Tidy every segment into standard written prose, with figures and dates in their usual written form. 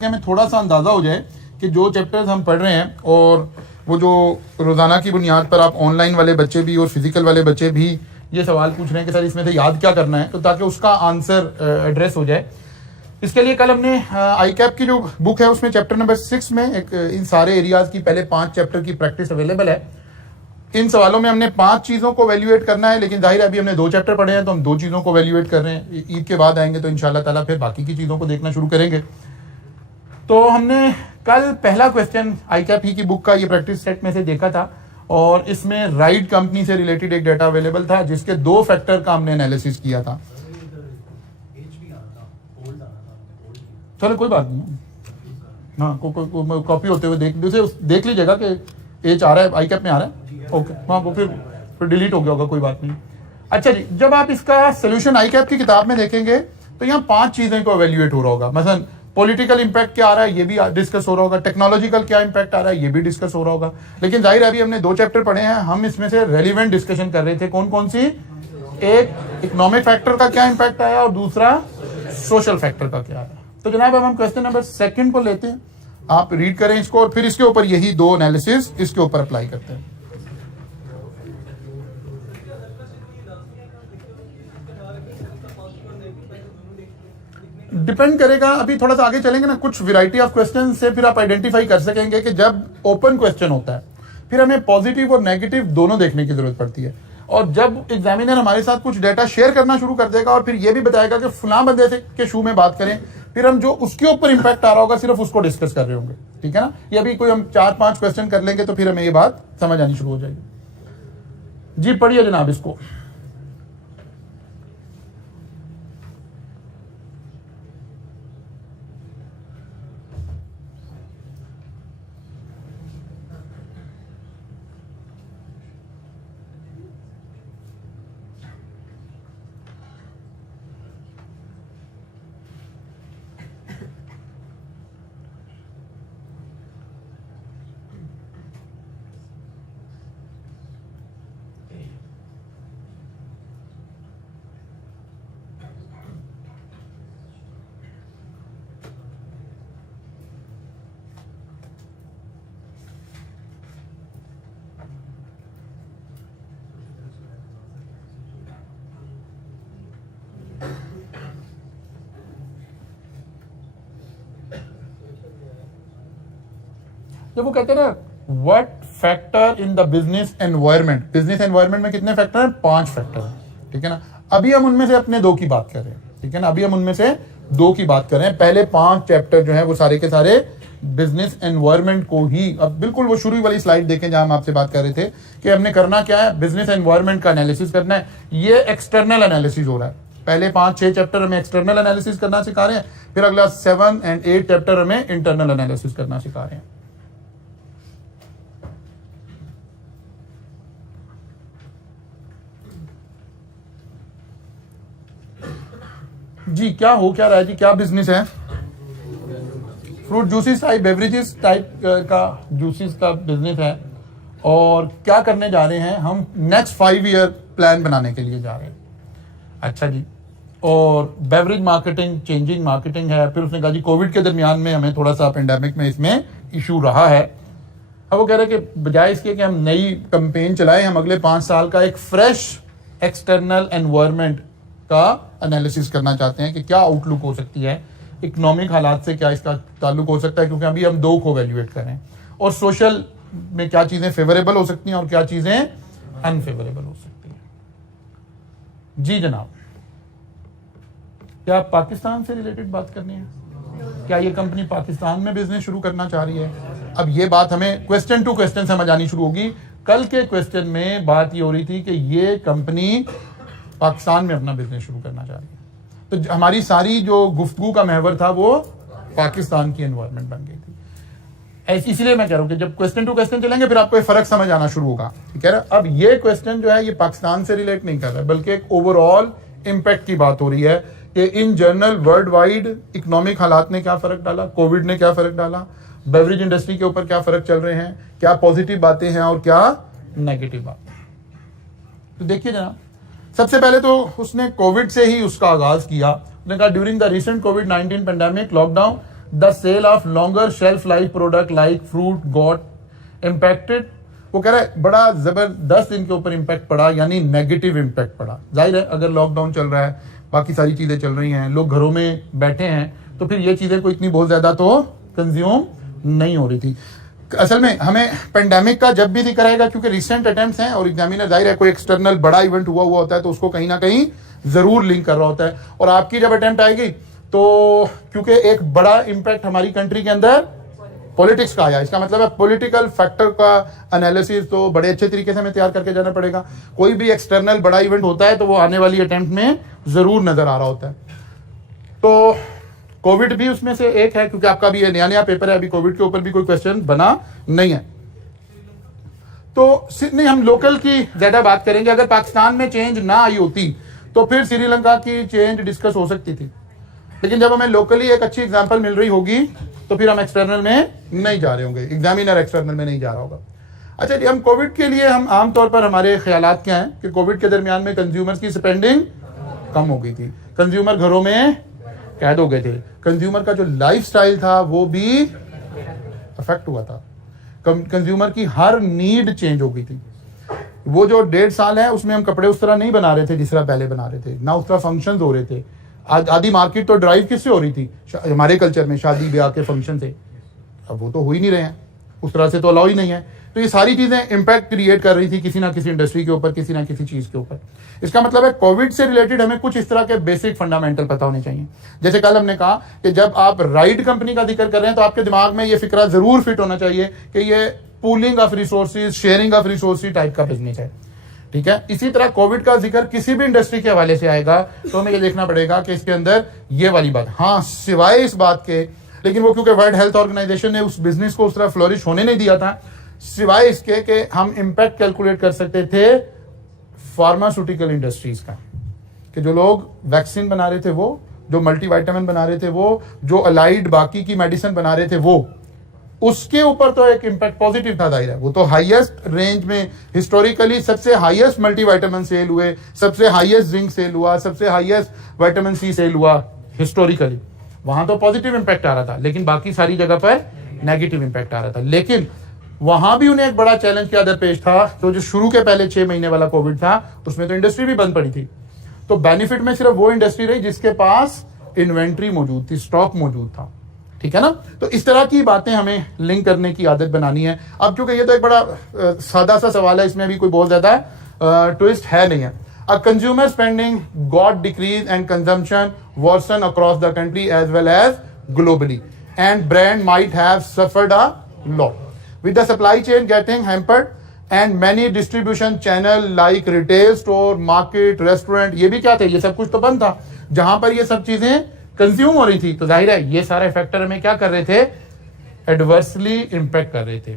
हमें थोड़ा सा अंदाज़ा हो जाए कि जो चैप्टर्स हम पढ़ रहे हैं और वो जो रोज़ाना की बुनियाद पर आप ऑनलाइन वाले बच्चे भी और फिजिकल वाले बच्चे भी ये सवाल पूछ रहे हैं कि सर इसमें से याद क्या करना है, तो ताकि उसका आंसर एड्रेस हो जाए। इसके लिए कल हमने आई कैप की जो बुक है उसमें चैप्टर नंबर 6 में एक इन सारे एरियाज की पहले 5 चैप्टर की प्रैक्टिस अवेलेबल है। इन सवालों में हमने 5 चीज़ों को वैल्यूएट करना है, लेकिन जाहिर है अभी हमने 2 चैप्टर पढ़े हैं तो हम 2 चीज़ों को वैल्यूएट कर रहे हैं। ईद के बाद आएंगे तो इंशाल्लाह ताला फिर बाकी की चीज़ों को देखना शुरू करेंगे। तो हमने कल पहला क्वेश्चन आई कैप ही की बुक का ये प्रैक्टिस सेट में से देखा था और इसमें राइड कंपनी से रिलेटेड एक डाटा अवेलेबल था जिसके 2 फैक्टर का हमने एनालिसिस किया था। चलो कोई बात नहीं, हाँ कॉपी होते हुए देख लीजिएगा कि एज आ रहा है, आई कैप में आ रहा है, ओके हाँ वो फिर डिलीट हो गया होगा, कोई बात नहीं। अच्छा जी, जब आप इसका सोल्यूशन आई कैप की किताब में देखेंगे तो यहाँ 5 चीजें को एवेल्युएट हो रहा होगा। मसलन पॉलिटिकल इंपैक्ट क्या आ रहा है ये भी डिस्कस हो रहा होगा, टेक्नोलॉजिकल क्या इंपैक्ट आ रहा है ये भी डिस्कस हो रहा होगा। लेकिन जाहिर है अभी हमने 2 चैप्टर पढ़े हैं, हम इसमें से रेलिवेंट डिस्कशन कर रहे थे। कौन कौन सी? एक इकोनॉमिक फैक्टर का क्या इंपैक्ट आया और दूसरा सोशल फैक्टर का क्या आया। तो जनाब अब हम क्वेश्चन नंबर 2 को लेते हैं, आप रीड करें इसको और फिर इसके ऊपर यही 2 एनालिसिस इसके ऊपर अप्लाई करते हैं। डिपेंड करेगा, अभी थोड़ा सा आगे चलेंगे ना, कुछ वैरायटी ऑफ क्वेश्चन से फिर आप आइडेंटिफाई कर सकेंगे कि जब ओपन क्वेश्चन होता है फिर हमें पॉजिटिव और नेगेटिव दोनों देखने की जरूरत पड़ती है। और जब एग्जामिनर हमारे साथ कुछ डाटा शेयर करना शुरू कर देगा और फिर ये भी बताएगा कि फलां बंदे से के शू में बात करें, फिर हम जो उसके ऊपर इंपैक्ट आ रहा होगा सिर्फ उसको डिस्कस कर रहे होंगे, ठीक है ना। ये अभी कोई हम 4-5 क्वेश्चन कर लेंगे तो फिर हमें ये बात समझ आनी शुरू हो जाएगी। जी पढ़िए जनाब इसको। जब वो कहते हैं ना what factor in the business environment, business environment में कितने फैक्टर हैं? 5 फैक्टर हैं, ठीक है ना। अभी हम उनमें से अपने 2 की बात कर रहे हैं, ठीक है ना। अभी हम उनमें से 2 की बात कर रहे हैं। पहले 5 चैप्टर जो है वो सारे के सारे बिजनेस एनवायरनमेंट को ही, अब बिल्कुल वो शुरू वाली स्लाइड देखें जहां हम आपसे बात कर रहे थे कि हमने करना क्या है, बिजनेस एनवायरनमेंट का एनालिसिस करना है। ये एक्सटर्नल एनालिसिस हो रहा है। पहले 5-6 चैप्टर हमें एक्सटर्नल एनालिसिस करना सिखा रहे हैं, फिर अगला 7 और 8 चैप्टर हमें इंटरनल एनालिसिस करना सिखा रहे हैं। जी क्या हो क्या रहा है जी, क्या बिजनेस है? Fruit juices type, beverages type का जूसेस का बिजनेस है। और क्या करने जा रहे हैं हम? नेक्स्ट 5 ईयर प्लान बनाने के लिए जा रहे हैं। अच्छा जी, और बेवरेज मार्केटिंग, चेंजिंग मार्केटिंग है। फिर उसने कहा जी कोविड के दरमियान में हमें थोड़ा सा पेंडेमिक में इसमें इशू रहा है। अब वो कह रहे हैं कि बजाय इसके कि हम नई कैंपेन चलाएं, हम अगले 5 साल का एक फ्रेश एक्सटर्नल एनवायरनमेंट का एनालिसिस करना चाहते हैं कि क्या आउटलुक हो सकती है, इकोनॉमिक हालात से क्या इसका ताल्लुक हो सकता है, क्योंकि अभी हम 2 को वैल्यूएट करें, और सोशल में क्या चीजें फेवरेबल हो सकती हैं और क्या चीजें अनफेवरेबल हो सकती हैं। जी जनाब, क्या पाकिस्तान से रिलेटेड बात करनी है? क्या ये कंपनी पाकिस्तान में बिजनेस शुरू करना चाह रही है? अब ये बात हमें क्वेश्चन टू क्वेश्चन समझ आनी शुरू होगी। कल के क्वेश्चन में बात ये हो रही थी कि ये कंपनी पाकिस्तान में अपना बिजनेस शुरू करना चाह रही है, तो हमारी सारी जो गुफ्तगू का महवर था वो पाकिस्तान की एनवायरनमेंट बन गई थी। इसलिए मैं कह रहा हूं कि जब क्वेश्चन टू क्वेश्चन चलेंगे फिर आपको ये फर्क समझ आना शुरू होगा, ठीक है ना। अब ये क्वेश्चन जो है ये पाकिस्तान से रिलेट नहीं कर रहा है, बल्कि एक ओवरऑल इंपैक्ट की बात हो रही है कि in general world wide economic हालात ने क्या फर्क डाला, कोविड ने क्या फर्क डाला, बेवरेज इंडस्ट्री के ऊपर क्या फर्क चल रहे हैं, क्या पॉजिटिव बातें हैं और क्या नेगेटिव बातें। तो देखिए जनाब, सबसे पहले तो उसने कोविड से ही उसका आगाज किया। उसने कहा ड्यूरिंग द रिसेंट कोविड-19 pandemic lockdown the sale of longer shelf life product like fruit got impacted. वो कह रहा है बड़ा जबरदस्त इनके ऊपर इम्पैक्ट पड़ा, यानी नेगेटिव इम्पैक्ट पड़ा। जाहिर है अगर लॉकडाउन चल रहा है, बाकी सारी चीजें चल रही हैं, लोग घरों में बैठे हैं, तो फिर ये चीजें कोई इतनी बहुत ज्यादा तो कंज्यूम नहीं हो रही थी। असल में हमें पेंडेमिक का जब भी जिक्र आएगा, क्योंकि रिसेंट अटेम्प्ट्स हैं और एग्जामिनर जाहिर है कोई एक्सटर्नल बड़ा इवेंट हुआ होता है तो उसको कहीं ना कहीं जरूर लिंक कर रहा होता है। और आपकी जब अटेम्प्ट आएगी तो क्योंकि एक बड़ा इंपैक्ट हमारी कंट्री के अंदर पॉलिटिक्स का आया, इसका मतलब है पॉलिटिकल फैक्टर का एनालिसिस तो बड़े अच्छे तरीके से हमें तैयार करके जाना पड़ेगा। कोई भी एक्सटर्नल बड़ा इवेंट होता है तो वो आने वाली अटेम्प्ट में जरूर नजर आ रहा होता है। तो कोविड भी उसमें से एक है, क्योंकि आपका भी नया नया पेपर है, अभी कोविड के ऊपर भी कोई क्वेश्चन बना नहीं है। तो नहीं, हम लोकल की ज्यादा बात करेंगे। अगर पाकिस्तान में चेंज ना आई होती तो फिर श्रीलंका की चेंज डिस्कस हो सकती थी, लेकिन जब हमें लोकली एक अच्छी एग्जांपल मिल रही होगी तो फिर हम एक्सटर्नल में नहीं जा रहे होंगे, एग्जामिनर एक्सटर्नल में नहीं जा रहा होगा। अच्छा जी, हम कोविड के लिए हम आमतौर पर हमारे ख्यालात क्या हैं कि कोविड के दरमियान में कंज्यूमर्स की स्पेंडिंग कम हो गई थी, कंज्यूमर घरों में कैद हो गए थे, कंज्यूमर का जो लाइफस्टाइल था वो भी अफेक्ट हुआ था, कंज्यूमर की हर नीड चेंज हो गई थी। वो जो 1.5 साल है उसमें हम कपड़े उस तरह नहीं बना रहे थे जिस तरह पहले बना रहे थे, ना उस तरह फंक्शन हो रहे थे। आधी मार्केट तो ड्राइव किससे हो रही थी, हमारे कल्चर में शादी ब्याह के फंक्शन से, अब वो तो हो ही नहीं रहे हैं, उस तरह से तो अलाउ ही नहीं है। तो ये सारी चीजें इंपैक्ट क्रिएट कर रही थी किसी ना किसी इंडस्ट्री के ऊपर, किसी ना किसी चीज के ऊपर। इसका मतलब है कोविड से रिलेटेड हमें कुछ इस तरह के बेसिक फंडामेंटल पता होने चाहिए। जैसे कल हमने कहा कि जब आप राइड कंपनी का जिक्र कर रहे हैं तो आपके दिमाग में ये फिक्रा जरूर फिट होना चाहिए कि ये pooling of resources, sharing of resources type का बिजनेस है, ठीक है। इसी तरह कोविड का जिक्र किसी भी इंडस्ट्री के हवाले से आएगा तो हमें ये देखना पड़ेगा कि इसके अंदर ये वाली बात, हाँ सिवाय इस बात के, लेकिन वो क्योंकि वर्ल्ड हेल्थ ऑर्गेनाइजेशन ने उस बिजनेस को उस तरह फ्लोरिश होने नहीं दिया था, सिवाय इसके कि हम इंपैक्ट कैलकुलेट कर सकते थे फार्मास्यूटिकल इंडस्ट्रीज का, कि जो लोग वैक्सीन बना रहे थे वो, जो मल्टीविटामिन बना रहे थे वो, जो अलाइड बाकी की मेडिसिन बना रहे थे वो, उसके ऊपर तो एक इंपैक्ट पॉजिटिव था। जाहिर है वो तो हाईएस्ट रेंज में हिस्टोरिकली सबसे हाईएस्ट मल्टीविटामिन सेल हुए, सबसे हाईएस्ट जिंक सेल हुआ, सबसे हाईएस्ट विटामिन सी सेल हुआ हिस्टोरिकली, वहां तो पॉजिटिव इंपैक्ट आ रहा था, लेकिन बाकी सारी जगह पर नेगेटिव इंपैक्ट आ रहा था। लेकिन वहां भी उन्हें एक बड़ा चैलेंज क्या दरपेश था, तो जो शुरू के पहले 6 महीने वाला कोविड था उसमें तो इंडस्ट्री भी बंद पड़ी थी, तो बेनिफिट में सिर्फ वो इंडस्ट्री रही जिसके पास इन्वेंट्री मौजूद थी, स्टॉक मौजूद था, ठीक है ना। तो इस तरह की बातें हमें लिंक करने की आदत बनानी है। अब क्योंकि ये तो एक बड़ा सादा सा सवाल है, इसमें भी कोई बहुत ज्यादा ट्विस्ट है नहीं है। A consumer spending got decrease and consumption worsen across the country as well as globally and brand might have suffered a lot with the supply chain getting hampered and many distribution channel like retail store, market, restaurant, ये भी क्या थे, ये सब कुछ तो बंद था, जहां पर ये सब चीजें कंज्यूम हो रही थी। तो जाहिर है ये सारे फैक्टर हमें क्या कर रहे थे, एडवर्सली इंपैक्ट कर रहे थे।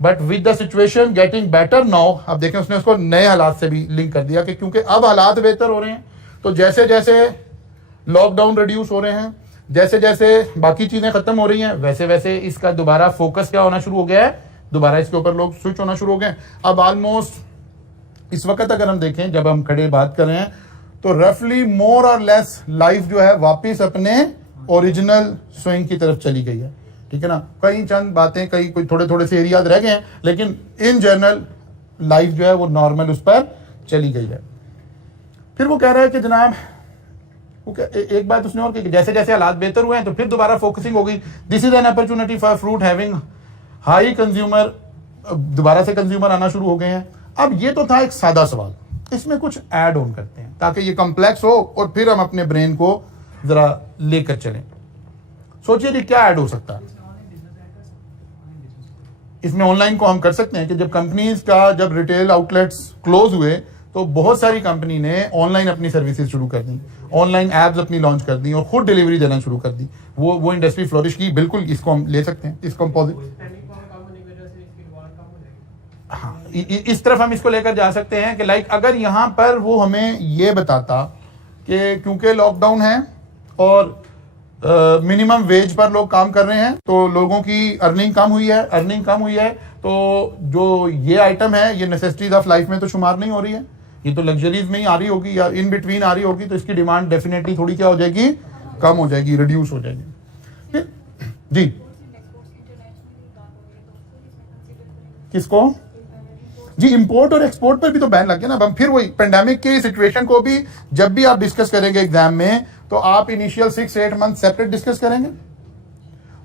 But with the situation getting better now, अब देखें उसने उसको नए हालात से भी लिंक कर दिया कि क्योंकि अब हालात बेहतर हो रहे हैं, तो जैसे जैसे लॉकडाउन रिड्यूस हो रहे हैं, जैसे जैसे बाकी चीजें खत्म हो रही हैं, वैसे वैसे इसका दोबारा फोकस क्या होना शुरू हो गया है, दोबारा इसके ऊपर लोग स्विच होना शुरू हो गए। अब ऑलमोस्ट इस वक्त अगर हम देखें, जब हम खड़े बात कर रहे हैं, तो रफली मोर और लेस लाइफ जो है वापिस अपने ओरिजिनल स्विंग की तरफ चली गई है, ठीक है ना। कई चंद बातें, कई कोई थोड़े थोड़े से एरियाज रह गए हैं, लेकिन इन जनरल लाइफ जो है वो नॉर्मल उस पर चली गई है। फिर वो कह रहा है कि जनाब एक बात उसने और की, जैसे जैसे हालात बेहतर हुए हैं तो फिर दोबारा फोकसिंग हो गई। This is an opportunity for fruit having high consumer, दोबारा से कंज्यूमर आना शुरू हो गए हैं। अब ये तो था एक सादा सवाल, इसमें कुछ ऐड ऑन करते हैं ताकि ये कॉम्प्लेक्स हो और फिर हम अपने ब्रेन को जरा लेकर चलें। सोचिए जी क्या ऐड हो सकता है इसमें। ऑनलाइन को हम कर सकते हैं कि जब कंपनीज का, जब रिटेल आउटलेट्स क्लोज हुए तो बहुत सारी कंपनी ने ऑनलाइन अपनी सर्विसेज शुरू कर दी, ऑनलाइन एप्स अपनी लॉन्च कर दी और खुद डिलीवरी देना शुरू कर दी। वो इंडस्ट्री फ्लोरिश की, बिल्कुल इसको हम ले सकते हैं, इसको हम हाँ इस तरफ हम इसको लेकर जा सकते हैं कि लाइक अगर यहाँ पर वो हमें ये बताता कि क्योंकि लॉकडाउन है और मिनिमम वेज पर लोग काम कर रहे हैं तो लोगों की अर्निंग कम हुई है, तो जो ये आइटम है ये नेसेसिटीज ऑफ लाइफ में तो शुमार नहीं हो रही है, ये तो लग्जरीज में ही आ रही होगी या इन बिटवीन आ रही होगी, तो इसकी डिमांड डेफिनेटली थोड़ी क्या हो जाएगी, कम हो जाएगी, रिड्यूस हो जाएगी। जी किसको? जी इंपोर्ट और एक्सपोर्ट पर भी तो बैन लग गया ना। अब हम फिर वही पेंडेमिक की सिचुएशन को भी जब भी आप डिस्कस करेंगे एग्जाम में, तो आप इनिशियल 6-8 मंथ सेपरेट डिस्कस करेंगे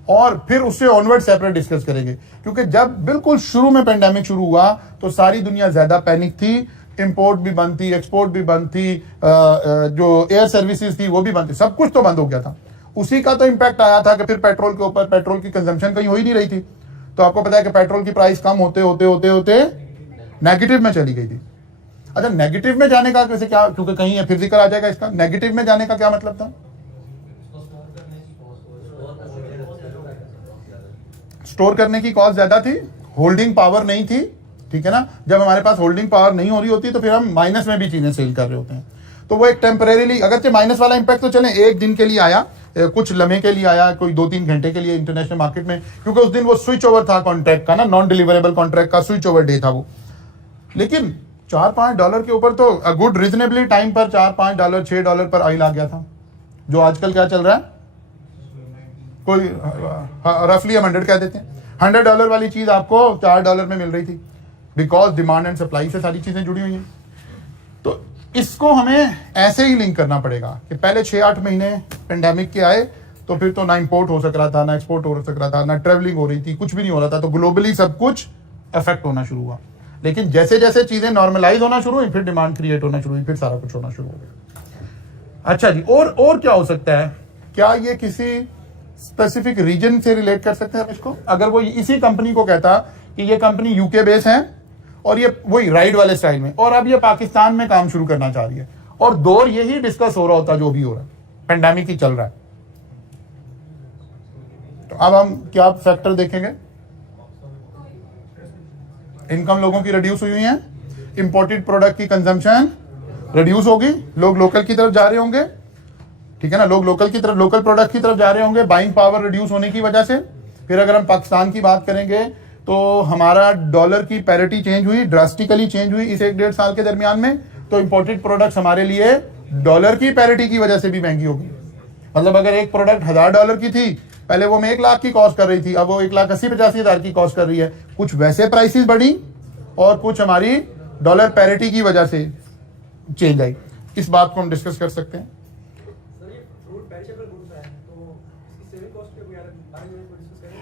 और फिर उससे ऑनवर्ड सेपरेट डिस्कस करेंगे, क्योंकि जब बिल्कुल शुरू में पेंडेमिक शुरू हुआ तो सारी दुनिया ज्यादा पैनिक थी, इंपोर्ट भी बंद थी, एक्सपोर्ट भी बंद थी, जो एयर सर्विसेज थी वो भी बंद थी, सब कुछ तो बंद हो गया था। उसी का तो इंपैक्ट आया था कि फिर पेट्रोल के ऊपर, पेट्रोल की कंजम्पशन कहीं हो ही नहीं रही थी। तो आपको पता है कि पेट्रोल की प्राइस कम होते होते होते होते नेगेटिव में चली गई थी। अच्छा, नेगेटिव में जाने का कैसे, क्या, क्योंकि कहीं फिर जिक्र आ जाएगा इसका, नेगेटिव में जाने का क्या मतलब था? स्टोर करने की कॉस्ट ज्यादा थी, होल्डिंग पावर नहीं थी, ठीक है ना। जब हमारे पास होल्डिंग पावर नहीं हो रही होती तो फिर हम माइनस में भी चीजें सेल कर रहे होते हैं। तो वो एक टेम्परेरीली, अगरचे माइनस वाला इंपैक्ट तो चले एक दिन के लिए आया, कुछ लम्हे के लिए आया, कोई 2-3 घंटे के लिए इंटरनेशनल मार्केट में, क्योंकि उस दिन वो स्विच ओवर था कॉन्ट्रैक्ट का ना, नॉन डिलीवरेबल कॉन्ट्रैक्ट का स्विच ओवर डे था वो। लेकिन $4-5 के ऊपर तो गुड रीजनेबली टाइम पर $4-5 $6 पर ऑयल आ गया था, जो आजकल क्या चल रहा है, कोई रफली हम 100 कह देते हैं। $100 वाली चीज आपको $4 में मिल रही थी, बिकॉज डिमांड एंड सप्लाई से सारी चीजें जुड़ी हुई हैं। तो इसको हमें ऐसे ही लिंक करना पड़ेगा कि पहले 6-8 महीने पेंडेमिक के आए तो फिर तो ना इंपोर्ट हो सक रहा था, ना एक्सपोर्ट हो सक रहा था, ना ट्रेवलिंग हो रही थी, कुछ भी नहीं हो रहा था, तो ग्लोबली सब कुछ अफेक्ट होना शुरू हुआ। लेकिन जैसे जैसे चीजें नॉर्मलाइज होना शुरू हुई, फिर डिमांड क्रिएट होना शुरू हुई, फिर सारा कुछ होना शुरू हो गया। अच्छा जी, और क्या हो सकता है? क्या ये किसी स्पेसिफिक रीजन से रिलेट कर सकते हैं हम इसको? अगर वो इसी कंपनी को कहता कि ये कंपनी यूके बेस है और ये वही राइड वाले स्टाइल में, और अब ये पाकिस्तान में काम शुरू करना चाह रही है, और दौर यही डिस्कस हो रहा होता जो भी हो रहा है, पेंडेमिक ही चल रहा है। तो अब हम क्या फैक्टर देखेंगे? इनकम लोगों की रिड्यूस हुई है, इंपोर्टेड प्रोडक्ट की कंजम्पशन रिड्यूस होगी, लोग लोकल की तरफ जा रहे होंगे, ठीक है ना, लोग लोकल की तरफ, लोकल प्रोडक्ट की तरफ जा रहे होंगे, बाइंग पावर रिड्यूस होने की वजह से। फिर अगर हम पाकिस्तान की बात करेंगे तो हमारा डॉलर की पैरिटी चेंज हुई, ड्रास्टिकली चेंज हुई इस 1-1.5 साल के दरमियान में। तो इंपोर्टेड प्रोडक्ट्स हमारे लिए डॉलर की पैरिटी की वजह से भी महंगी होगी। मतलब अगर एक प्रोडक्ट $1000 की थी, पहले वो 1 लाख की कॉस्ट कर रही थी, अब वो 1,80,85,000 की कॉस्ट कर रही है। कुछ वैसे प्राइसेस बढ़ी और कुछ हमारी डॉलर पैरिटी की वजह से चेंज आई। इस बात को हम डिस्कस कर सकते हैं।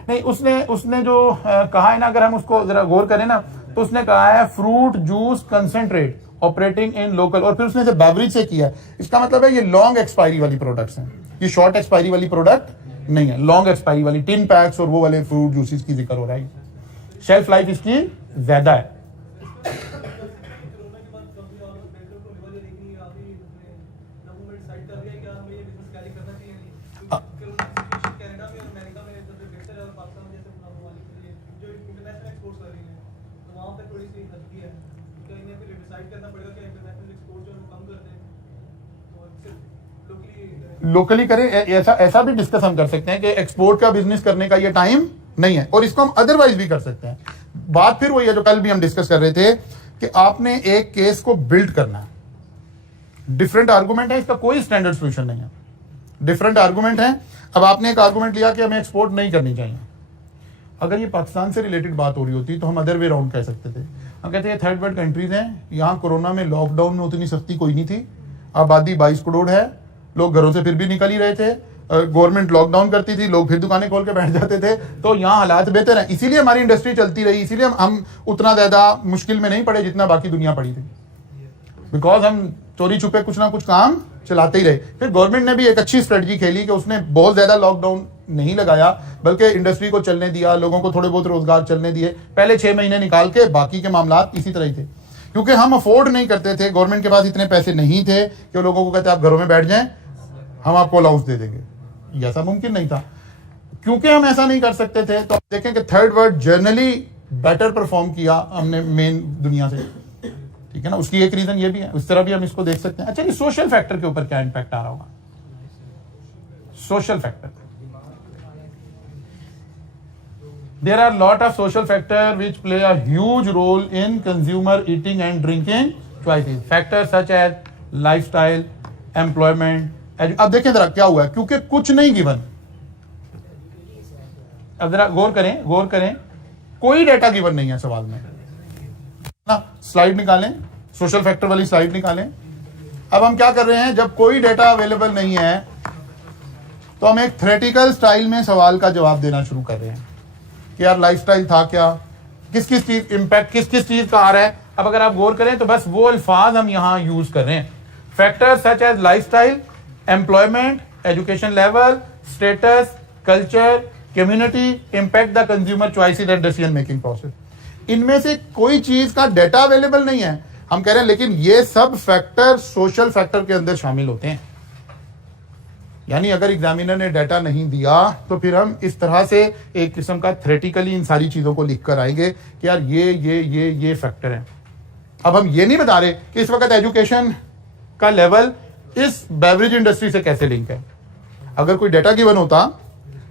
नहीं, उसने जो कहा है ना, अगर हम उसको जरा गौर करें ना, तो उसने कहा है fruit juice concentrate operating in local, और फिर उसने से बेवरेज से किया है। इसका मतलब है ये लॉन्ग एक्सपायरी वाली प्रोडक्ट्स हैं, ये शॉर्ट एक्सपायरी वाली प्रोडक्ट नहीं है, लॉन्ग एक्सपायरी वाली टिन पैक्स और वो वाले फ्रूट जूसेस की जिक्र हो रहा है। शेल्फ लाइफ इसकी ज्यादा है। लोकली करें, ऐसा भी डिस्कस हम कर सकते हैं कि एक्सपोर्ट का बिजनेस करने का ये टाइम नहीं है, और इसको हम अदरवाइज भी कर सकते हैं। बात फिर वही है जो कल भी हम डिस्कस कर रहे थे कि आपने एक केस को बिल्ड करना है। डिफरेंट आर्गुमेंट है, इसका कोई स्टैंडर्ड सोल्यूशन नहीं है, डिफरेंट आर्गुमेंट है। अब आपने एक आर्गुमेंट लिया कि हमें एक्सपोर्ट नहीं करनी चाहिए। अगर ये पाकिस्तान से रिलेटेड बात हो रही होती तो हम अदर वे राउंड कह सकते थे, हम कहते हैं थर्ड वर्ल्ड कंट्रीज हैं, यहाँ कोरोना में लॉकडाउन में उतनी सख्ती कोई नहीं थी, आबादी 22 करोड़ है, लोग घरों से फिर भी निकल ही रहे थे, गवर्नमेंट लॉकडाउन करती थी, लोग फिर दुकानें खोल के बैठ जाते थे, तो यहाँ हालात बेहतर है, इसीलिए हमारी इंडस्ट्री चलती रही, इसीलिए हम उतना ज्यादा मुश्किल में नहीं पड़े जितना बाकी दुनिया पड़ी थी, बिकॉज हम चोरी छुपे कुछ ना कुछ काम चलाते ही रहे। फिर गवर्नमेंट ने भी एक अच्छी स्ट्रेटजी खेली कि उसने बहुत ज्यादा लॉकडाउन नहीं लगाया, बल्कि इंडस्ट्री को चलने दिया, लोगों को थोड़े बहुत रोजगार चलने दिए, पहले 6 महीने निकाल के बाकी के मामला इसी तरह ही थे, क्योंकि हम अफोर्ड नहीं करते थे, गवर्नमेंट के पास इतने पैसे नहीं थे कि लोगों को कहते आप घरों में बैठ जाएं, हम आपको अलाउंस दे देंगे, ऐसा मुमकिन नहीं था। क्योंकि हम ऐसा नहीं कर सकते थे, तो आप देखें कि third world generally better perform किया हमने मेन दुनिया से, ठीक है ना, उसकी एक रीजन ये भी है, उस तरह भी हम इसको देख सकते हैं। अच्छा, ये सोशल फैक्टर के ऊपर क्या इंपैक्ट आ रहा होगा? Social factor, there are lot of social factor which play a huge role in consumer eating and drinking choices, factor such as lifestyle, employment. अब देखें जरा क्या हुआ है, क्योंकि कुछ नहीं गिवन, अब जरा गौर करें, कोई डेटा गिवन नहीं है सवाल में ना। स्लाइड निकालें, सोशल फैक्टर वाली स्लाइड निकालें। अब हम क्या कर रहे हैं, जब कोई डेटा अवेलेबल नहीं है तो हम एक थ्योरेटिकल स्टाइल में सवाल का जवाब देना शुरू कर रहे हैं कि यार लाइफस्टाइल था क्या, किस किस चीज इंपैक्ट किस किस चीज का आ रहा है। अब अगर आप गौर करें तो बस वो अल्फाज हम यहां यूज कर रहे हैं, factors such as lifestyle, employment, education level, status, culture, community, impact the consumer choices and decision making process. इनमें से कोई चीज का डेटा अवेलेबल नहीं है, हम कह रहे हैं, लेकिन ये सब फैक्टर सोशल फैक्टर के अंदर शामिल होते हैं। यानी अगर एग्जामिनर ने डाटा नहीं दिया तो फिर हम इस तरह से एक किस्म का थ्योरेटिकली इन सारी चीजों को लिख कर आएंगे कि यार ये फैक्टर है। अब हम ये नहीं बता रहे कि इस वक्त एजुकेशन का लेवल इस बेवरेज इंडस्ट्री से कैसे लिंक है। अगर कोई डाटा गिवन होता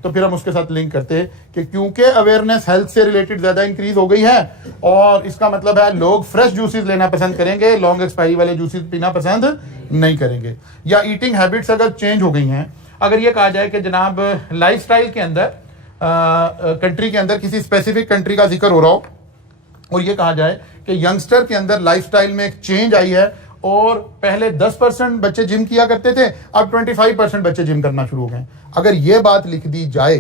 तो फिर हम उसके साथ लिंक करते कि क्योंकि अवेयरनेस हेल्थ से रिलेटेड ज्यादा इंक्रीज हो गई है और इसका मतलब है लोग फ्रेश जूसेस लेना पसंद करेंगे, लॉन्ग एक्सपायरी वाले जूसेस पीना पसंद नहीं करेंगे। या ईटिंग हैबिट्स अगर चेंज हो गई हैं, अगर ये कहा जाए कि जनाब लाइफस्टाइल के अंदर कंट्री के अंदर किसी स्पेसिफिक कंट्री का जिक्र हो रहा हो और ये कहा जाए कि यंगस्टर के अंदर लाइफस्टाइल में एक चेंज आई है और पहले 10% बच्चे जिम किया करते थे, अब 25% बच्चे जिम करना शुरू हो गए। अगर ये बात लिख दी जाए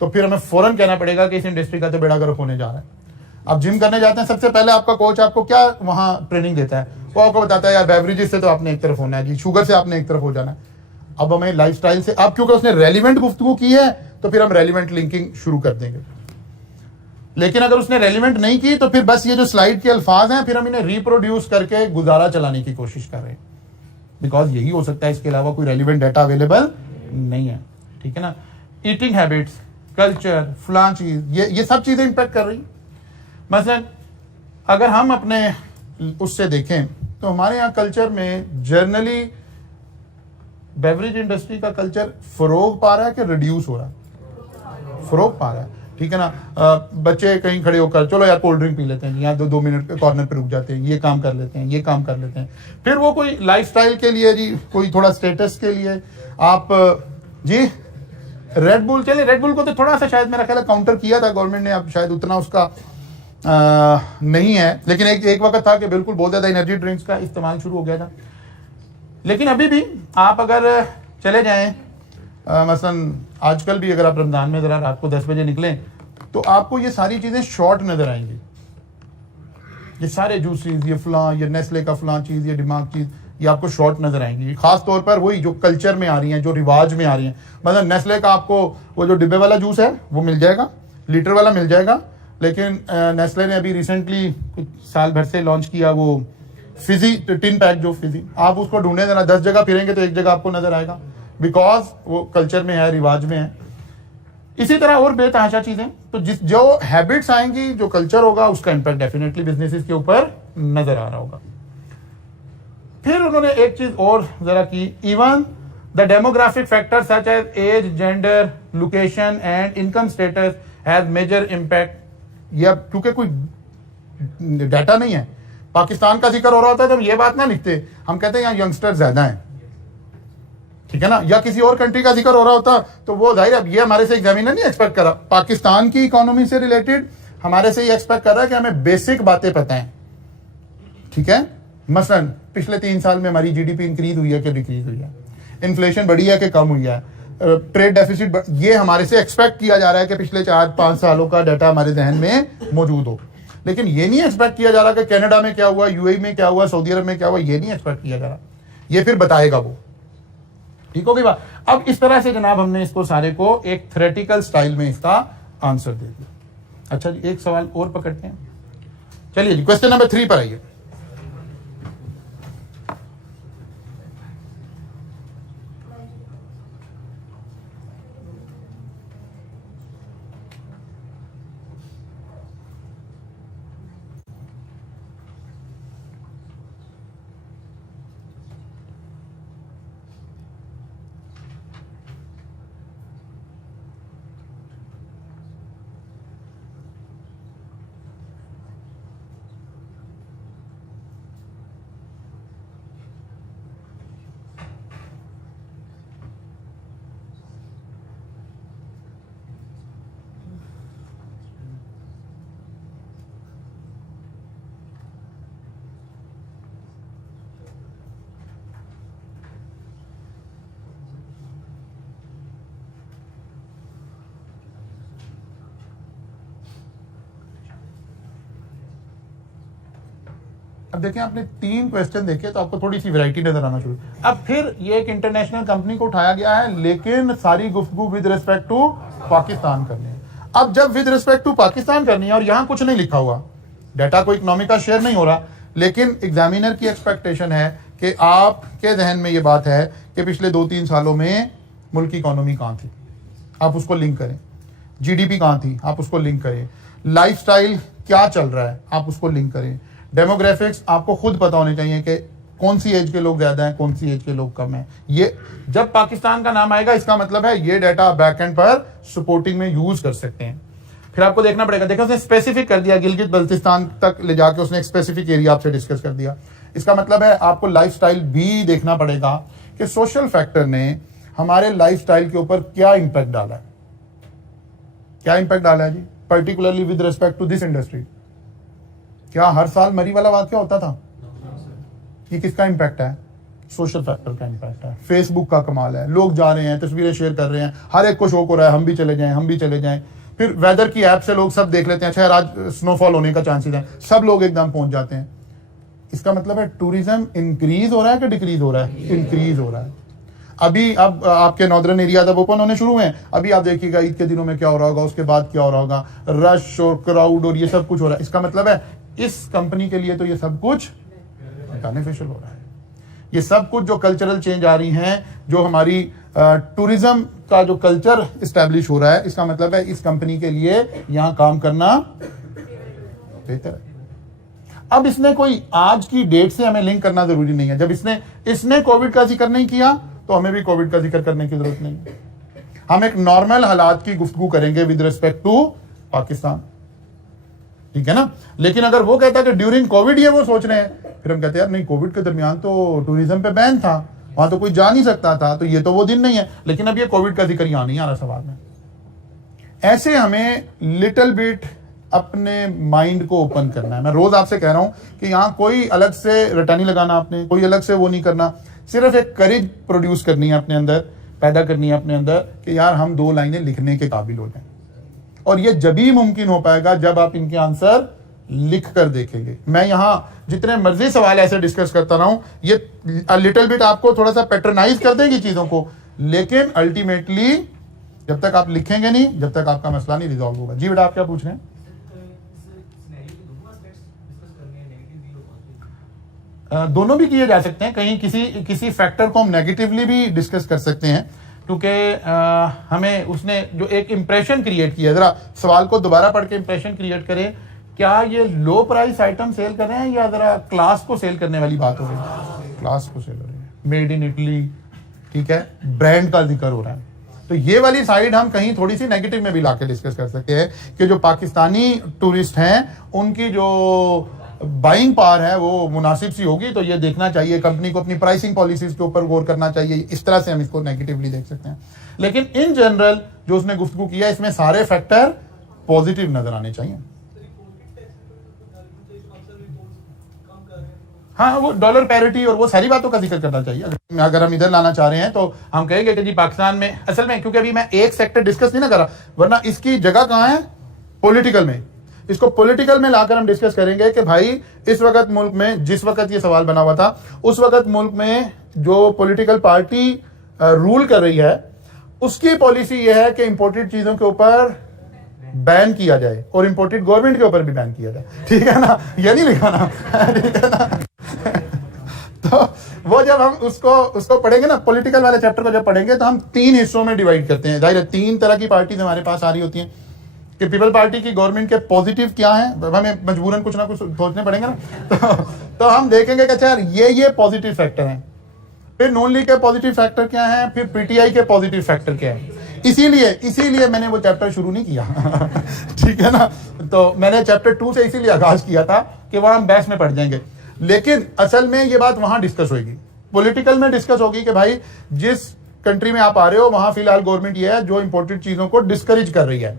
तो फिर हमें फौरन कहना पड़ेगा कि इस इंडस्ट्री का तो बेड़ा गर्क होने जा रहा है। आप जिम करने जाते हैं, सबसे पहले आपका कोच आपको क्या वहां ट्रेनिंग देता है, वो आपको बताता है यार बेवरेजेस से तो आपने एक तरफ होना है जी, शुगर से आपने एक तरफ हो जाना है। अब हमें लाइफस्टाइल से, अब क्योंकि उसने रेलिवेंट गुफ्तगू की है तो फिर हम रेलिवेंट लिंकिंग शुरू कर देंगे। लेकिन अगर उसने रेलिवेंट नहीं की तो फिर बस ये जो स्लाइड के अल्फाज हैं फिर हम इन्हें रिप्रोड्यूस करके गुजारा चलाने की कोशिश कर रहे हैं, बिकॉज यही हो सकता है, इसके अलावा कोई रेलिवेंट डाटा अवेलेबल नहीं है। ठीक है ना। ईटिंग हैबिट्स, कल्चर, फलां चीज, ये सब चीजें इंपैक्ट कर रही। मसलन अगर हम अपने उससे देखें तो हमारे यहाँ कल्चर में जनरली बेवरेज इंडस्ट्री का कल्चर फरोग पा रहा है कि रिड्यूस हो रहा है? फरोग पा रहा है। ठीक है ना। बच्चे कहीं खड़े होकर चलो यार कोल्ड ड्रिंक पी लेते हैं, यहाँ 2 मिनट के कॉर्नर पे रुक जाते हैं, ये काम कर लेते हैं, ये काम कर लेते हैं। फिर वो कोई लाइफस्टाइल के लिए जी, कोई थोड़ा स्टेटस के लिए आप जी रेड बुल, चले रेड बुल को तो थोड़ा सा शायद मेरा ख्याल है काउंटर किया था गवर्नमेंट ने, अब शायद उतना उसका नहीं है, लेकिन एक वक्त था कि बिल्कुल बहुत ज्यादा एनर्जी ड्रिंक्स का इस्तेमाल शुरू हो गया था। लेकिन अभी भी आप अगर चले जाएं, मसलन आजकल भी अगर आप रमजान में जरा रात को 10 बजे निकलें तो आपको ये सारी चीजें शॉर्ट नजर आएंगी। ये सारे जूसेस, ये फलां, ये नेस्ले का फलां चीज, ये दिमाग चीज, ये आपको शॉर्ट नजर आएंगी। खास तौर पर वही जो कल्चर में आ रही हैं, जो रिवाज में आ रही हैं। मतलब नेस्ले का आपको वो जो डिब्बे वाला जूस है वो मिल जाएगा, लीटर वाला मिल जाएगा, लेकिन नेस्ले ने अभी रिसेंटली कुछ साल भर से लॉन्च किया वो फिजी टिन पैक, जो फिजी, आप उसको ढूंढे देना 10 जगह फिरेंगे तो एक जगह आपको नजर आएगा, बिकॉज वो कल्चर में है, रिवाज में है। इसी तरह और बेतहाशा चीजें, तो जो हैबिट्स आएंगी, जो कल्चर होगा, उसका इंपैक्ट डेफिनेटली बिजनेसेस के ऊपर नजर आ रहा होगा। फिर उन्होंने एक चीज और जरा की, even the demographic factor such as age, gender, location and income status has major impact. या क्योंकि कोई डाटा नहीं है, पाकिस्तान का जिक्र हो रहा होता है तो हम ये बात ना लिखते, हम कहते हैं यहाँ यंगस्टर ज्यादा है। ठीक है ना। या किसी और कंट्री का जिक्र हो रहा होता तो वो जाहिर है, अब ये हमारे से एग्जामिनर नहीं एक्सपेक्ट करा, पाकिस्तान की इकोनॉमी से रिलेटेड हमारे से ये एक्सपेक्ट कर रहा है कि हमें बेसिक बातें पता है। ठीक है। मसलन पिछले 3 साल में हमारी जीडीपी इंक्रीज हुई है कि डिक्रीज हुई है, इन्फ्लेशन बढ़ी है कि कम हुई है, ट्रेड डेफिसिट, ये हमारे से एक्सपेक्ट किया जा रहा है कि पिछले 4-5 सालों का डाटा हमारे जहन में मौजूद हो। लेकिन ये नहीं एक्सपेक्ट किया जा रहा कि कनाडा में क्या हुआ, यूएई में क्या हुआ, सऊदी अरब में क्या हुआ, ये नहीं एक्सपेक्ट किया जा रहा। ये फिर बताएगा वो। ठीक हो गई बात। अब इस तरह से जनाब हमने इसको सारे को एक थ्योरेटिकल स्टाइल में इसका आंसर दे दिया। अच्छा जी, एक सवाल और पकड़ते हैं। चलिए जी, क्वेश्चन नंबर 3 पर आइए। अब देखें आपने 3 क्वेश्चन देखे तो आपको थोड़ी सी वैरायटी नजर आना शुरू। अब फिर ये एक इंटरनेशनल कंपनी को उठाया गया है, लेकिन सारी गुफ्तगू विद रिस्पेक्ट टू पाकिस्तान करनी है। अब जब विद रिस्पेक्ट टू पाकिस्तान करनी है और यहां कुछ नहीं लिखा हुआ, डाटा को इकोनॉमी का शेयर नहीं हो रहा, लेकिन एग्जामिनर की एक्सपेक्टेशन है कि आपके जहन में ये बात है कि पिछले 2-3 सालों में मुल्क की इकोनॉमी कहाँ थी, आप उसको लिंक करें। जीडीपी कहाँ थी, आप उसको लिंक करें। लाइफस्टाइल क्या चल रहा है, आप उसको लिंक करें। डेमोग्राफिक्स आपको खुद पता होने चाहिए कि कौन सी एज के लोग ज्यादा हैं, कौन सी एज के लोग कम हैं। ये जब पाकिस्तान का नाम आएगा इसका मतलब है ये डाटा बैकएंड पर सपोर्टिंग में यूज कर सकते हैं। फिर आपको देखना पड़ेगा, देखो उसने स्पेसिफिक कर दिया, गिलगित बल्तिस्तान तक ले जाके उसने एक स्पेसिफिक एरिया आपसे डिस्कस कर दिया। इसका मतलब है आपको लाइफस्टाइल भी देखना पड़ेगा कि सोशल फैक्टर ने हमारे लाइफस्टाइल के ऊपर क्या इंपैक्ट डाला है। क्या इंपैक्ट डाला है जी, particularly with respect to this industry. क्या हर साल मरी वाला वाकया होता था? ये किसका इंपैक्ट है? सोशल फैक्टर का इंपैक्ट है। फेसबुक का कमाल है, लोग जा रहे हैं, तस्वीरें शेयर कर रहे हैं, हर एक को शौक हो रहा है हम भी चले जाएं, हम भी चले जाएं। फिर वेदर की ऐप से लोग सब देख लेते हैं, अच्छा आज स्नोफॉल होने का चांसेस है, सब लोग एकदम पहुंच जाते हैं। इसका मतलब है टूरिज्म इंक्रीज हो रहा है कि डिक्रीज हो रहा है? इंक्रीज हो रहा है। अभी अब आपके नॉर्दर्न एरिया जब ओपन होने शुरू हुए हैं, अभी आप देखिएगा ईद के दिनों में क्या हो रहा होगा, उसके बाद क्या हो रहा होगा, रश और क्राउड और ये सब कुछ हो रहा है। इसका मतलब है इस कंपनी के लिए तो ये सब कुछ बेनिफिशियल हो रहा है। ये सब कुछ जो कल्चरल चेंज आ रही हैं, जो हमारी टूरिज्म का जो कल्चर इस्टेब्लिश हो रहा है, इसका मतलब है इस कंपनी के लिए यहां काम करना बेहतर है। अब इसने कोई आज की डेट से हमें लिंक करना जरूरी नहीं है। जब इसने कोविड का जिक्र नहीं किया तो हमें भी कोविड का जिक्र करने की जरूरत नहीं है। हम एक नॉर्मल हालात की गुफ्तगू करेंगे विद रिस्पेक्ट टू पाकिस्तान, ठीक है ना। लेकिन अगर वो कहता है कि ड्यूरिंग कोविड ये वो सोच रहे हैं, फिर हम कहते हैं यार नहीं, कोविड के दरमियान तो टूरिज्म पे बैन था, वहां तो कोई जा नहीं सकता था, तो ये तो वो दिन नहीं है। लेकिन अब ये कोविड का जिक्र यहां नहीं आ रहा सवाल में। ऐसे हमें लिटिल बिट अपने माइंड को ओपन करना है। मैं रोज आपसे कह रहा हूं कि यहां कोई अलग से रटानी लगाना, आपने कोई अलग से वो नहीं करना, सिर्फ एक करेज प्रोड्यूस करनी है अपने अंदर, पैदा करनी है अपने अंदर कि यार हम 2 लाइनें लिखने के काबिल हो जाए। और ये जब ही मुमकिन हो पाएगा जब आप इनके आंसर लिख कर देखेंगे। मैं यहां जितने मर्जी सवाल ऐसे डिस्कस करता रहा हूं, ये लिटिल बिट आपको थोड़ा सा पैटर्नाइज कर देंगी चीजों को, लेकिन अल्टीमेटली जब तक आप लिखेंगे नहीं, जब तक आपका मसला नहीं रिजॉल्व होगा। जी बेटा, आप क्या पूछ रहे हैं? दोनों भी किए जा सकते हैं। कहीं किसी फैक्टर को हम नेगेटिवली भी डिस्कस कर सकते हैं, क्योंकि हमें उसने जो एक इंप्रेशन क्रिएट किया, जरा सवाल को दोबारा पढ़ के इंप्रेशन क्रिएट करें, क्या ये लो प्राइस आइटम सेल कर रहे हैं या जरा क्लास को सेल करने वाली बात हो रही है? क्लास को सेल हो रही है, मेड इन इटली, ठीक है, ब्रांड का जिक्र हो रहा है। तो ये वाली साइड हम कहीं थोड़ी सी नेगेटिव में भी लाके डिस्कस कर सकते हैं कि जो पाकिस्तानी टूरिस्ट हैं उनकी जो बाइंग पावर है वो मुनासिब सी होगी। तो ये देखना चाहिए, कंपनी को अपनी प्राइसिंग पॉलिसीज के ऊपर गौर करना चाहिए। इस तरह से हम इसको नेगेटिवली देख सकते हैं। लेकिन इन जनरल जो उसने गुफ्तगू किया, इसमें सारे फैक्टर पॉजिटिव नजर आने चाहिए। हाँ, वो डॉलर पैरिटी और वो सारी बातों का जिक्र करना चाहिए। अगर हम इधर लाना चाह रहे हैं तो हम कहेंगे कि जी पाकिस्तान में असल में, क्योंकि अभी मैं एक सेक्टर डिस्कस नहीं ना कर रहा, वरना इसकी जगह कहाँ है? पॉलिटिकल में। इसको पॉलिटिकल में लाकर हम डिस्कस करेंगे कि भाई इस वक्त मुल्क में, जिस वक्त ये सवाल बना हुआ था, उस वक्त मुल्क में जो पॉलिटिकल पार्टी रूल कर रही है उसकी पॉलिसी ये है कि इंपोर्टेड चीजों के ऊपर बैन किया जाए और इंपोर्टेड गवर्नमेंट के ऊपर भी बैन किया जाए, ठीक है ना। ये नहीं लिखा ना, ठीक है ना। तो वो जब हम उसको पढ़ेंगे ना, पॉलिटिकल वाले चैप्टर को जब पढ़ेंगे तो हम 3 हिस्सों में डिवाइड करते हैं। जाहिर है 3 तरह की पार्टीज हमारे पास आ रही होती हैं कि पीपल पार्टी की गवर्नमेंट के पॉजिटिव क्या है, हमें मजबूरन कुछ ना कुछ सोचने पड़ेंगे ना। तो हम देखेंगे कि अच्छा यार ये पॉजिटिव फैक्टर हैं, फिर नॉन लीग के पॉजिटिव फैक्टर क्या है, फिर पीटीआई के पॉजिटिव फैक्टर क्या है। इसीलिए मैंने वो चैप्टर शुरू नहीं किया ठीक है ना। तो मैंने चैप्टर 2 से इसीलिए आगाज किया था कि वहां हम बहस में पड़ जाएंगे। लेकिन असल में ये बात वहां डिस्कस होगी, पॉलिटिकल में डिस्कस होगी कि भाई जिस कंट्री में आप आ रहे हो वहां फिलहाल गवर्नमेंट ये है जो इंपोर्टेड चीजों को डिस्करेज कर रही है,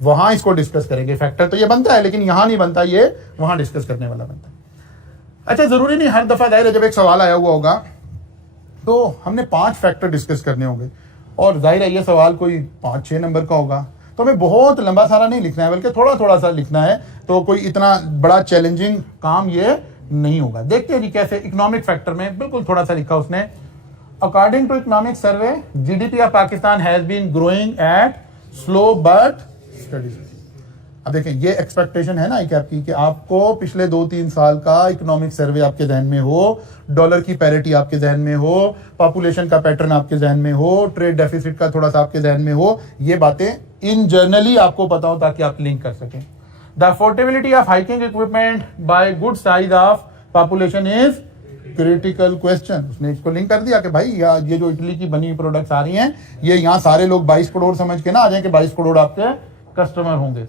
वहां इसको डिस्कस करेंगे। फैक्टर तो ये बनता है लेकिन यहां नहीं बनता, ये वहां डिस्कस करने वाला बनता है। अच्छा, जरूरी नहीं हर दफा जाहिर है जब एक सवाल आया हुआ होगा तो हमने 5 फैक्टर डिस्कस करने होंगे, और जाहिर है ये सवाल कोई 5-6 नंबर का होगा, तो हमें बहुत लंबा सारा नहीं लिखना है, बल्कि थोड़ा थोड़ा सा लिखना है। तो कोई इतना बड़ा चैलेंजिंग काम ये नहीं होगा। देखते हैं जी कैसे। इकोनॉमिक फैक्टर में बिल्कुल थोड़ा सा लिखा उसने, according to economic survey GDP of Pakistan has been growing at slow but steady. अब देखें ये एक्सपेक्टेशन है ना ICAP की कि आपको पिछले 2-3 साल का इकोनॉमिक सर्वे आपके जहन में हो, डॉलर की पैरिटी आपके जहन में हो, पॉपुलेशन का पैटर्न आपके जहन में हो, ट्रेड डेफिसिट का थोड़ा सा आपके जहन में हो, ये बातें इन जर्नली आपको पता हो ताकि आप लिंक कर सकें। The affordability of hiking equipment by good size of population is critical question. उसने इसको लिंक कर दिया कि भाई ये जो इटली की बनी हुई प्रोडक्ट्स आ रही हैं, ये यहाँ सारे लोग 22 करोड़ समझ के ना आ जाए कि 22 करोड़ आपके कस्टमर होंगे,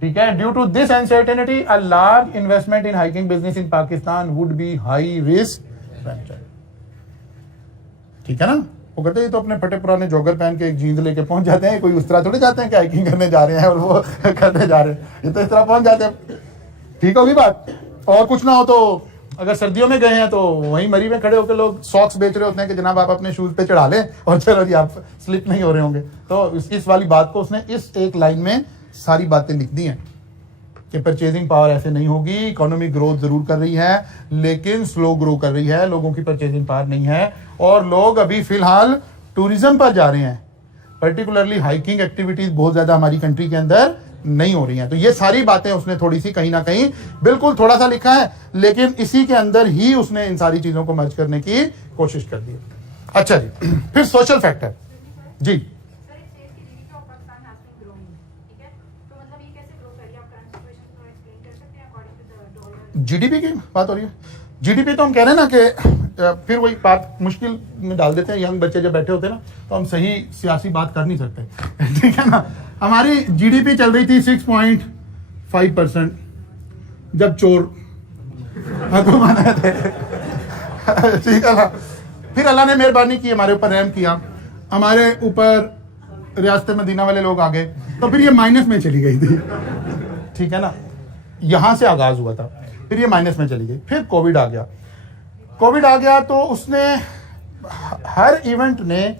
ठीक है। Due to this uncertainty a large investment in hiking business in Pakistan would be high risk venture, ठीक है ना। वो कहते हैं तो अपने फटे पुराने जॉगर पहन के एक जींस लेके पहुंच जाते हैं, कोई उस तरह थोड़ी जाते हैं कि हाइकिंग करने जा रहे हैं और वो करने जा रहे हैं, ये तो इस तरह पहुंच जाते हैं, ठीक होगी बात। और कुछ ना हो तो अगर सर्दियों में गए हैं तो वहीं मरी में खड़े होकर लोग सॉक्स बेच रहे होते हैं कि जनाब आप अपने शूज पे चढ़ा लें और चलो जी आप स्लिप नहीं हो रहे होंगे। तो इस वाली बात को उसने इस एक लाइन में सारी बातें लिख दी हैं कि परचेजिंग पावर ऐसे नहीं होगी, इकोनॉमी ग्रोथ जरूर कर रही है लेकिन स्लो ग्रो कर रही है, लोगों की परचेजिंग पावर नहीं है और लोग अभी फिलहाल टूरिज्म पर जा रहे हैं, पर्टिकुलरली हाइकिंग एक्टिविटीज बहुत ज्यादा हमारी कंट्री के अंदर नहीं हो रही हैं। तो ये सारी बातें उसने थोड़ी सी कहीं ना कहीं बिल्कुल थोड़ा सा लिखा है लेकिन इसी के अंदर ही उसने इन सारी चीजों को मर्ज करने की कोशिश कर दी। अच्छा जी, फिर सोशल फैक्टर जी। जीडीपी की बात हो रही है, जीडीपी तो हम कह रहे हैं ना कि फिर वही बात मुश्किल में डाल देते हैं। यंग बच्चे जब बैठे होते हैं ना तो हम सही सियासी बात कर नहीं सकते, ठीक है ना। हमारी जीडीपी चल रही थी 6.5% जब चोर हुकूमत थे, ठीक है ना। फिर अल्लाह ने मेहरबानी की, हमारे ऊपर रहम किया, हमारे ऊपर रियासत मदीना वाले लोग आ गए तो फिर ये माइनस में चली गई थी, ठीक है ना। यहां से आगाज हुआ था, फिर ये माइनस में चली गई, फिर कोविड आ गया। कोविड आ गया तो उसने हर इवेंट ने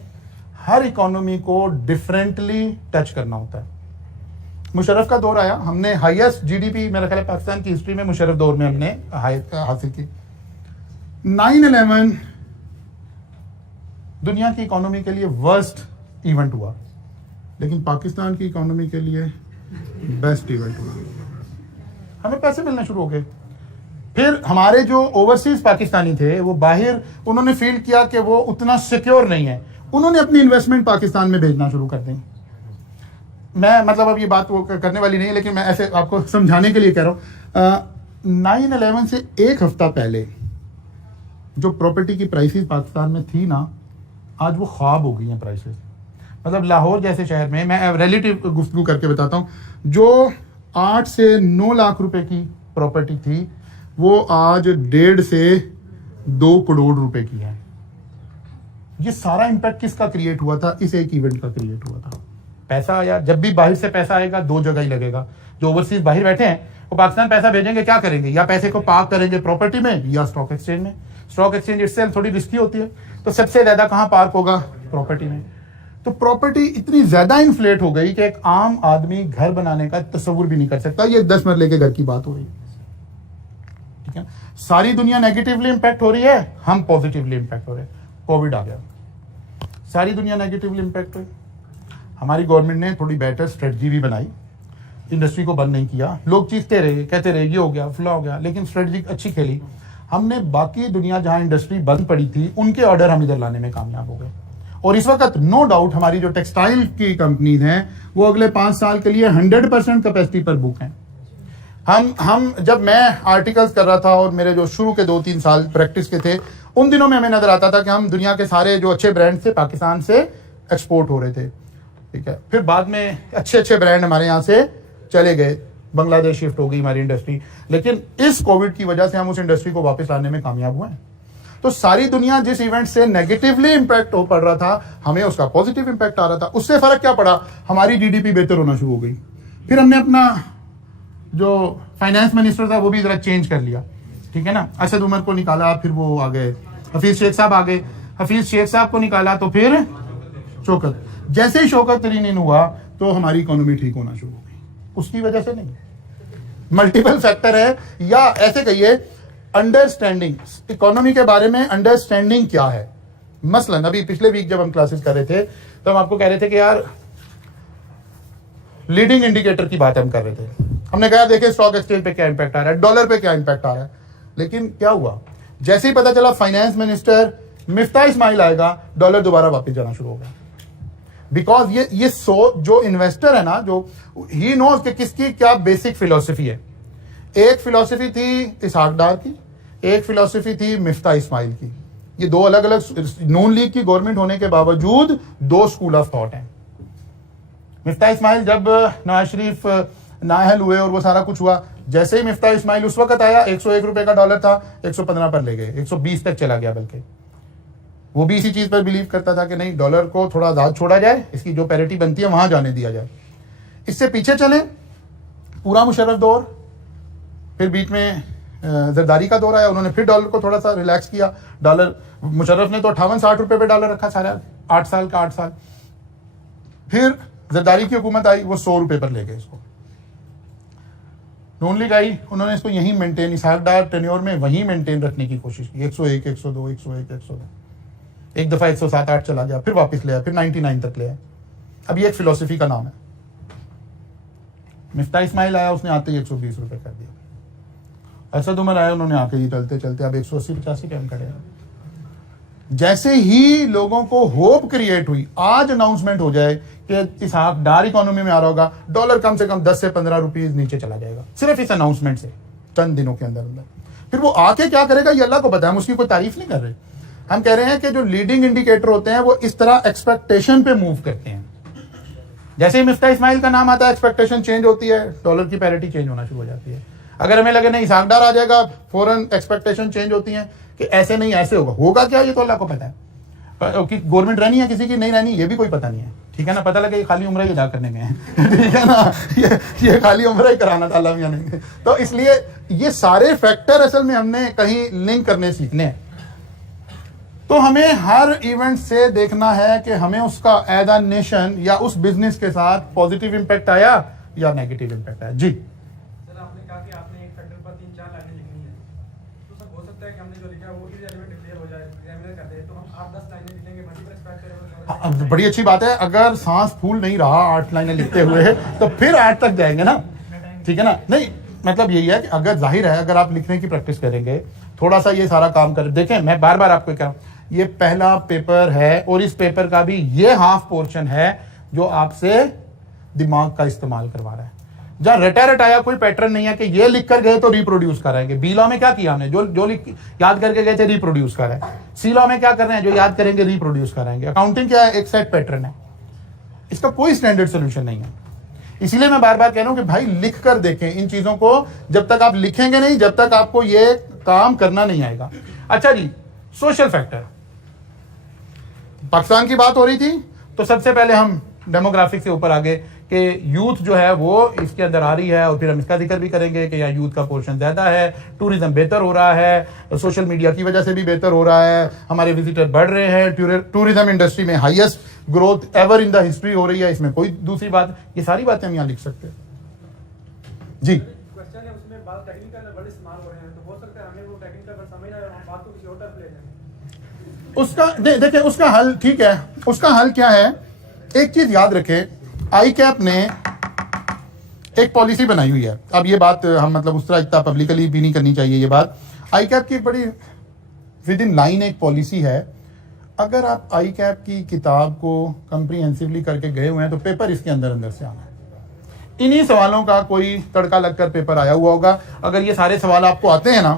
हर इकोनॉमी को डिफरेंटली टच करना होता है। मुशर्रफ का दौर आया, हमने हाईएस्ट जीडीपी मेरा ख्याल है पाकिस्तान की हिस्ट्री में मुशर्रफ दौर में हमने हासिल की। 9/11 दुनिया की इकोनॉमी के लिए वर्स्ट इवेंट हुआ लेकिन पाकिस्तान की इकोनॉमी के लिए बेस्ट इवेंट हुआ। हमें पैसे मिलने शुरू हो गए। फिर हमारे जो ओवरसीज पाकिस्तानी थे वो बाहर उन्होंने फील किया कि वो उतना सिक्योर नहीं है, उन्होंने अपनी इन्वेस्टमेंट पाकिस्तान में भेजना शुरू कर दी। मैं मतलब अब ये बात वो करने वाली नहीं है लेकिन मैं ऐसे आपको समझाने के लिए कह रहा हूं। 9/11 से एक हफ्ता पहले जो प्रॉपर्टी की प्राइसेस पाकिस्तान में थी ना, आज वो ख्वाब हो गई हैं प्राइसेस। मतलब लाहौर जैसे शहर में, मैं रिलेटिव गुफ्तगू करके बताता हूँ, जो 8 से 9 लाख रुपए की प्रॉपर्टी थी वो आज 1.5 से 2 करोड़ रुपए की है। ये सारा इंपैक्ट किसका क्रिएट हुआ था? इस एक इवेंट का क्रिएट हुआ था। पैसा आया, जब भी बाहर से पैसा आएगा 2 जगह ही लगेगा। जो ओवरसीज बाहर बैठे हैं वो पाकिस्तान पैसा भेजेंगे, क्या करेंगे? या पैसे को पार्क करेंगे प्रॉपर्टी में या स्टॉक एक्सचेंज में। स्टॉक एक्सचेंज इससे थोड़ी रिस्की होती है, तो सबसे ज्यादा कहां पार्क होगा? प्रॉपर्टी में। तो प्रॉपर्टी इतनी ज्यादा इन्फ्लेट हो गई कि एक आम आदमी घर बनाने का तस्वुर भी नहीं कर सकता। ये 10 मरले के घर की बात हो रही है, ठीक है। सारी दुनिया नेगेटिवली इंपैक्ट हो रही है, हम पॉजिटिवली इंपैक्ट हो रहे हैं। कोविड आ गया, सारी दुनिया नेगेटिवली इंपैक्ट हुई। हमारी गवर्नमेंट ने थोड़ी बेटर स्ट्रेटजी भी बनाई, इंडस्ट्री को बंद नहीं किया। लोग चीखते रहे, कहते रहे ये हो गया फ्लॉ हो गया, लेकिन स्ट्रेटजी अच्छी खेली। हमने बाकी दुनिया जहां इंडस्ट्री बंद पड़ी थी उनके ऑर्डर हम इधर लाने में कामयाब हो गए। और इस वक्त नो डाउट हमारी जो टेक्सटाइल की कंपनीज हैं वो अगले 5 साल के लिए 100% कैपेसिटी पर बुक हैं। हम जब मैं आर्टिकल्स कर रहा था और मेरे जो शुरू के 2-3 साल प्रैक्टिस के थे, उन दिनों में हमें नजर आता था कि हम दुनिया के सारे जो अच्छे ब्रांड थे पाकिस्तान से एक्सपोर्ट हो रहे थे, ठीक है। फिर बाद में अच्छे ब्रांड हमारे यहाँ से चले गए, बांग्लादेश शिफ्ट हो गई हमारी इंडस्ट्री। लेकिन इस कोविड की वजह से हम उस इंडस्ट्री को वापस लाने में कामयाब हुए हैं। तो सारी दुनिया जिस इवेंट से नेगेटिवली इंपैक्ट हो पड़ रहा था, हमें उसका पॉजिटिव इंपैक्ट आ रहा था। उससे फर्क क्या पड़ा? हमारी जीडीपी बेहतर होना शुरू हो गई। फिर हमने अपना जो फाइनेंस मिनिस्टर था वो भी जरा चेंज कर लिया, ठीक है ना। असद उमर को निकाला, फिर वो आ गए हफीज शेख साहब आ गए। हफीज शेख साहब को निकाला तो फिर शौकत। जैसे ही शौकत तरीन हुआ तो हमारी इकोनॉमी ठीक होना शुरू हो गई। उसकी वजह से नहीं, मल्टीपल फैक्टर है, या ऐसे कहिए अंडरस्टैंडिंग, इकोनॉमी के बारे में अंडरस्टैंडिंग क्या है। मसलन अभी पिछले वीक जब हम क्लासेस कर रहे थे तो हम आपको कह रहे थे कि यार लीडिंग इंडिकेटर की बात हम कर रहे थे। हमने कहा देखिए स्टॉक एक्सचेंज पे क्या इंपैक्ट आ रहा है, डॉलर पे क्या इंपैक्ट आ रहा है, लेकिन क्या हुआ, जैसे ही पता चला फाइनेंस मिनिस्टर मिफ्ता इस्माइल आएगा, डॉलर दोबारा वापस जाना शुरू होगा। बिकॉज ये जो इन्वेस्टर है ना, जो ही नोज कि किसकी क्या बेसिक फिलॉसफी है। एक फिलॉसफी थी इसहाक डार की, एक फिलॉसफी थी मिफ्ता इस्माइल की। ये दो अलग अलग नून लीग की गवर्नमेंट होने के बावजूद दो स्कूल ऑफ थॉट हैं। मिफ्ता इस्माइल जब नवाज शरीफ नाअहल हुए और वो सारा कुछ हुआ, जैसे ही मिफ्ता इस्माइल उस वक्त आया 101 रुपए का डॉलर था, 115 पर ले गए, 120 तक चला गया। बल्कि वो भी इसी चीज पर बिलीव करता था कि नहीं, डॉलर को थोड़ा आजाद छोड़ा जाए, इसकी जो पैरिटी बनती है वहां जाने दिया जाए। इससे पीछे चले पूरा मुशर्रफ दौर, फिर बीच में जरदारी का दौर आया, उन्होंने फिर डॉलर को थोड़ा सा रिलैक्स किया। डॉलर मुशर्रफ ने तो 58-60 रुपए पे डॉलर रखा सारा 8 साल का 8 साल। फिर जरदारी की हुकूमत आई, वो 100 रुपए पर ले गए इसको। नून लीग आई, उन्होंने इसको यहीं मेंटेन, इसहाक डार टेन्योर में वहीं मेंटेन रखने की कोशिश की। 101, 102, 101, 102, एक दफा 107-8 चला गया, फिर वापस ले आया, फिर 99 तक ले आया। अब ये एक फिलोसफी का नाम है। मिफ्ता इस्माइल आया, उसने आते ही 120 रुपए कर दिया। असद उमर आया, उन्होंने आके ही चलते चलते अब 180-85 पे हम खड़े। जैसे ही लोगों को होप क्रिएट हुई, आज अनाउंसमेंट हो जाए कि इसहाक डार इकोनॉमी में आ रहा होगा, डॉलर कम से कम 10 से 15 रुपीज नीचे चला जाएगा, सिर्फ इस अनाउंसमेंट से चंद दिनों के अंदर अंदर। फिर वो आके क्या करेगा ये अल्लाह को पता है, हम उसकी कोई तारीफ नहीं कर रहे। हम कह रहे हैं कि जो लीडिंग इंडिकेटर होते हैं वो इस तरह एक्सपेक्टेशन पे मूव करते हैं। जैसे ही मिफ्ता इस्माइल का नाम आता है, एक्सपेक्टेशन चेंज होती है, डॉलर की पैरिटी चेंज होना शुरू हो जाती है। अगर हमें लगे नहीं इसहाक डार आ जाएगा, फौरन एक्सपेक्टेशन चेंज होती है कि ऐसे नहीं ऐसे होगा। होगा क्या ये तो अल्लाह को पता है, कि गवर्नमेंट रहनी है किसी की नहीं रहनी ये भी कोई पता नहीं है, ठीक है ना। पता लगे खाली उम्र ही अदा करने गए हैं ठीक है ना, ये खाली उम्र ही कराना था अल्लाह मियां ने। तो इसलिए ये सारे फैक्टर असल में हमने कहीं लिंक करने सीखने हैं। तो हमें हर इवेंट से देखना है कि हमें उसका एज अ नेशन या उस बिजनेस के साथ पॉजिटिव इंपैक्ट आया या नेगेटिव इंपैक्ट आया। जी सर, आपने कहा कि आपने एक फैक्टर पर 3-4 लाइनें लिखनी है, तो सर हो सकता है कि हमने जो लिखा वो इररिलेवेंट डिक्लेयर हो जाए, एग्जामिनर कर दे, तो हम 8-10 लाइनें लिखेंगे मल्टीपल फैक्टर। बड़ी अच्छी बात है, अगर सांस फूल नहीं रहा 8 लाइनें लिखते हुए तो फिर 8 तक जाएंगे ना, ठीक है ना। नहीं मतलब यही है कि अगर जाहिर है अगर आप लिखने की प्रैक्टिस करेंगे, थोड़ा सा ये सारा काम करें। देखें मैं बार बार आपको कह रहा हूं, ये पहला पेपर है और इस पेपर का भी ये हाफ पोर्शन है जो आपसे दिमाग का इस्तेमाल करवा रहा है। जहां रटा रटाया कोई पैटर्न नहीं है कि ये लिख कर गए तो रिप्रोड्यूस कर रहे हैं। बी लॉ में क्या किया हमने, जो याद करके गए थे रिप्रोड्यूस कर रहे हैं। सी लॉ में क्या कर रहे हैं, जो याद करेंगे रिप्रोड्यूस कराएंगे। अकाउंटिंग क्या है, एक सेट पैटर्न है, इसका कोई स्टैंडर्ड सोल्यूशन नहीं है। इसीलिए मैं बार बार कह रहा हूं कि भाई लिख कर देखें इन चीजों को। जब तक आप लिखेंगे नहीं, जब तक आपको ये काम करना नहीं आएगा। अच्छा जी, सोशल फैक्टर, पाकिस्तान की बात हो रही थी तो सबसे पहले हम डेमोग्राफिक से ऊपर आगे कि यूथ जो है वो इसके अंदर आ रही है, और फिर हम इसका जिक्र भी करेंगे कि यहाँ यूथ का पोर्शन ज्यादा है, टूरिज्म बेहतर हो रहा है, सोशल मीडिया की वजह से भी बेहतर हो रहा है, हमारे विजिटर बढ़ रहे हैं, टूरिज्म इंडस्ट्री में highest growth ever in the history हो रही है। इसमें कोई दूसरी बात, ये सारी बातें हम यहाँ लिख सकते हैं। जी क्वेश्चन है, उसमें बात टेक्निकल वर्ड इस्तेमाल हो रहे हैं, तो हो सकता है हमें वो टेक्निकल वर्ड समझ आए और हम बात को किसी और तरफ ले जाएं। उसका देखिए उसका हल, ठीक है, उसका हल क्या है। एक चीज याद रखें, आई कैप ने एक पॉलिसी बनाई हुई है। अब ये बात हम मतलब उस तरह इतना पब्लिकली भी नहीं करनी चाहिए ये बात। आई कैप की एक बड़ी विद इन लाइन एक पॉलिसी है। अगर आप आई कैप की किताब को कंप्रीहेंसिवली करके गए हुए हैं तो पेपर इसके अंदर अंदर से आना है। इन्हीं सवालों का कोई तड़का लगकर पेपर आया हुआ होगा। अगर ये सारे सवाल आपको आते हैं ना,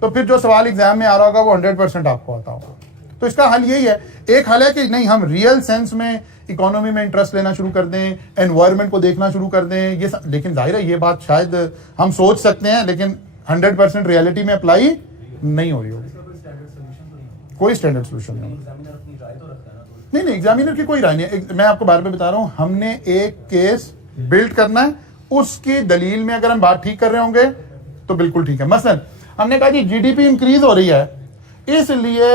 तो फिर जो सवाल एग्जाम में आ रहा होगा वो 100% आपको आता होगा। तो इसका हल यही है। एक हल है कि नहीं, हम रियल सेंस में इकोनॉमी में इंटरेस्ट लेना शुरू कर दें, एनवायरनमेंट को देखना शुरू कर दें। ये लेकिन जाहिर है ये बात शायद हम सोच सकते हैं, लेकिन 100% रियलिटी में अप्लाई नहीं हो रही होगी। कोई स्टैंडर्ड सोल्यूशन नहीं। नहीं, एग्जामिनर की कोई राय नहीं। मैं आपको बार बार बता रहा हूं, हमने एक केस बिल्ड करना है, उसकी दलील में अगर हम बात ठीक कर रहे होंगे तो बिल्कुल ठीक है। मसलन हमने कहा जी जीडीपी इंक्रीज हो रही है, इसलिए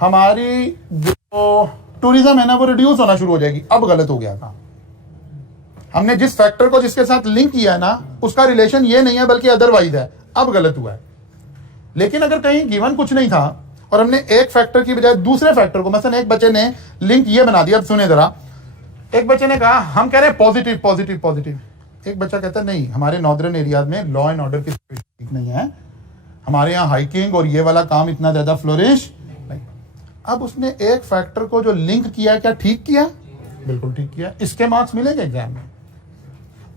हमारी जो टूरिज्म है ना वो रिड्यूस होना शुरू हो जाएगी। अब गलत हो गया था। हमने जिस फैक्टर को जिसके साथ लिंक किया है ना, उसका रिलेशन ये नहीं है बल्कि अदरवाइज है। अब गलत हुआ है। लेकिन अगर कहीं गिवन कुछ नहीं था और हमने एक फैक्टर की बजाय दूसरे फैक्टर को, मसलन एक बच्चे ने लिंक ये बना दिया, अब सुने जरा, एक बच्चे ने कहा हम कह रहे हैं पॉजिटिव पॉजिटिव पॉजिटिव, एक बच्चा कहता है नहीं हमारे नॉर्दर्न एरियाज में लॉ एंड ऑर्डर की सिचुएशन ठीक नहीं है, हमारे यहाँ हाइकिंग और ये वाला काम इतना ज्यादा फ्लोरिश नहीं। अब उसने एक फैक्टर को जो लिंक किया, क्या ठीक किया? बिल्कुल ठीक किया। इसके मार्क्स मिलेंगे एग्जाम में।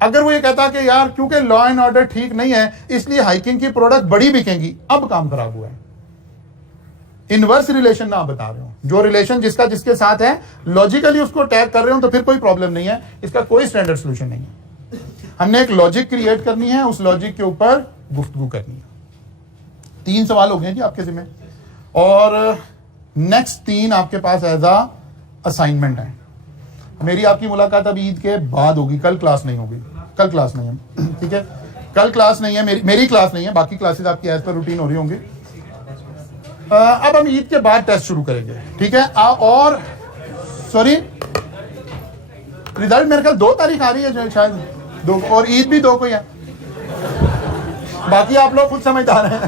अगर वो ये कहता कि यार क्योंकि लॉ एंड ऑर्डर ठीक नहीं है इसलिए हाइकिंग की प्रोडक्ट बड़ी बिकेंगी, अब काम खराब हुआ है। इनवर्स रिलेशन ना बता रहे हो, जो रिलेशन जिसका जिसके साथ है लॉजिकली उसको टैग कर रहे हो तो फिर कोई प्रॉब्लम नहीं है, इसका कोई स्टैंडर्ड सोल्यूशन नहीं है। हमने एक लॉजिक क्रिएट करनी है, उस लॉजिक के ऊपर गुफ्तगू करनी है। 3 सवाल हो गए जी आपके जिम्मे, और नेक्स्ट 3 आपके पास एज अ असाइनमेंट है। मेरी आपकी मुलाकात अब ईद के बाद होगी, कल क्लास नहीं होगी, कल क्लास नहीं है, ठीक है, कल क्लास नहीं है, मेरी क्लास नहीं है, बाकी क्लासेस आपकी एज पर रूटीन हो रही होंगी। अब हम ईद के बाद टेस्ट शुरू करेंगे, ठीक है। और सॉरी, रिजल्ट मेरे ख्याल 2 तारीख आ रही है जो शायद 2, और ईद भी 2 को ही है, बाकी आप लोग खुद समझदार हैं।